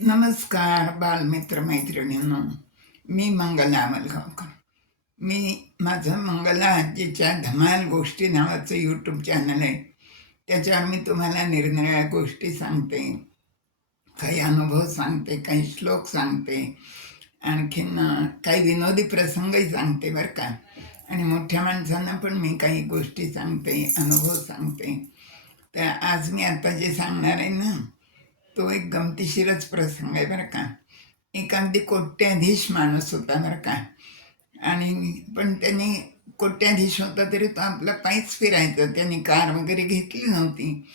नमस्कार बालमित्र मैत्रिणींनो. मी मंगला अमलगावकर. माझं मंगला आजीच्या धमाल गोष्टी नावाचं यूट्यूब चॅनल आहे. त्याच्यावर मी तुम्हाला निरनिराळ्या गोष्टी सांगते, काही अनुभव सांगते, काही श्लोक सांगते, आणखीन काही विनोदी प्रसंगही सांगते बरं का. आणि मोठ्या माणसांना पण मी काही गोष्टी सांगते, अनुभव सांगते. तर आज मी आता जे सांगणार आहे ना, तो एक गमतीशीरच प्रसंग आहे बरं का. एक अगदी कोट्याधीश माणूस होता बरं का. आणि पण त्यांनी कोट्याधीश होता तरी तो आपला पायीच फिरायचा. त्यांनी कार वगैरे घेतली नव्हती.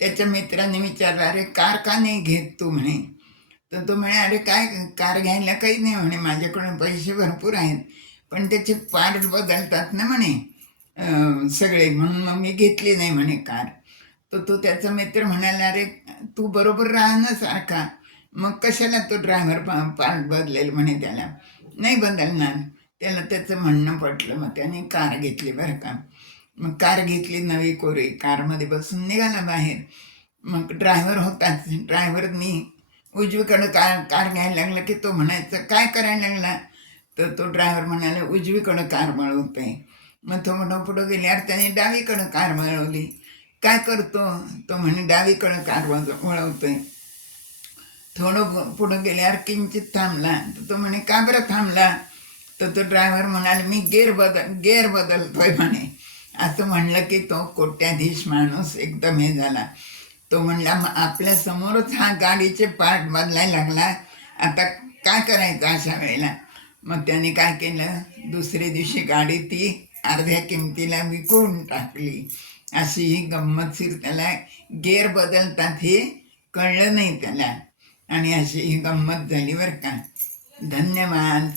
त्याच्या मित्राने विचारलं, "अरे कार का नाही घेत तू?" म्हणे. तर तो म्हणे, "अरे काय कार घ्यायला काही नाही म्हणे, माझ्याकडे पैसे भरपूर आहेत, पण त्याचे पार्ट बदलतात ना म्हणे सगळे, म्हणून मग मी घेतली नाही म्हणे कार." तर तो त्याचा मित्र म्हणाला, "अरे तू बरोबर राहा ना सारखा, मग कशाला तो ड्रायव्हर पार्ट बदलेल म्हणे त्याला." "नाही बदलणार." त्याला त्याचं म्हणणं पटलं. मग त्याने कार घेतली बरं का. मग कार घेतली नवी कोरी. कारमध्ये बसून निघाला बाहेर. मग ड्रायव्हर होताच. ड्रायव्हरनी उजवीकडं कार कार घ्यायला लागला की तो म्हणायचा, "काय करायला लागला?" तर तो ड्रायव्हर म्हणाला, "उजवीकडं कार वळवतोय." मग तो म्हणून पुढं गेल्यावर त्याने डावीकडं कार वळवली. "काय करतो?" तो म्हणे, "डावीकडं कार वळवतोय." थोडं पुढं गेल्यावर किंचित थांबला. तर तो म्हणे, "का बरं थांबला?" तर तो ड्रायव्हर म्हणाले, "मी गेअर बदलतोय म्हणे." असं म्हणलं की तो कोट्याधीश माणूस एकदम हे झाला. तो म्हणला, "मग आपल्या समोरच हा गाडीचे पार्ट बदलायला लागला, आता काय करायचं अशा वेळेला?" मग त्याने काय केलं, दुसऱ्या दिवशी गाडी ती अर्ध्या किमतीला विकून टाकली. अशी ही गंमतशीर, त्याला गेअर बदलतात हे कळलं नाही त्याला. आणि अशी ही गंमत झाली बरं का. धन्यवाद.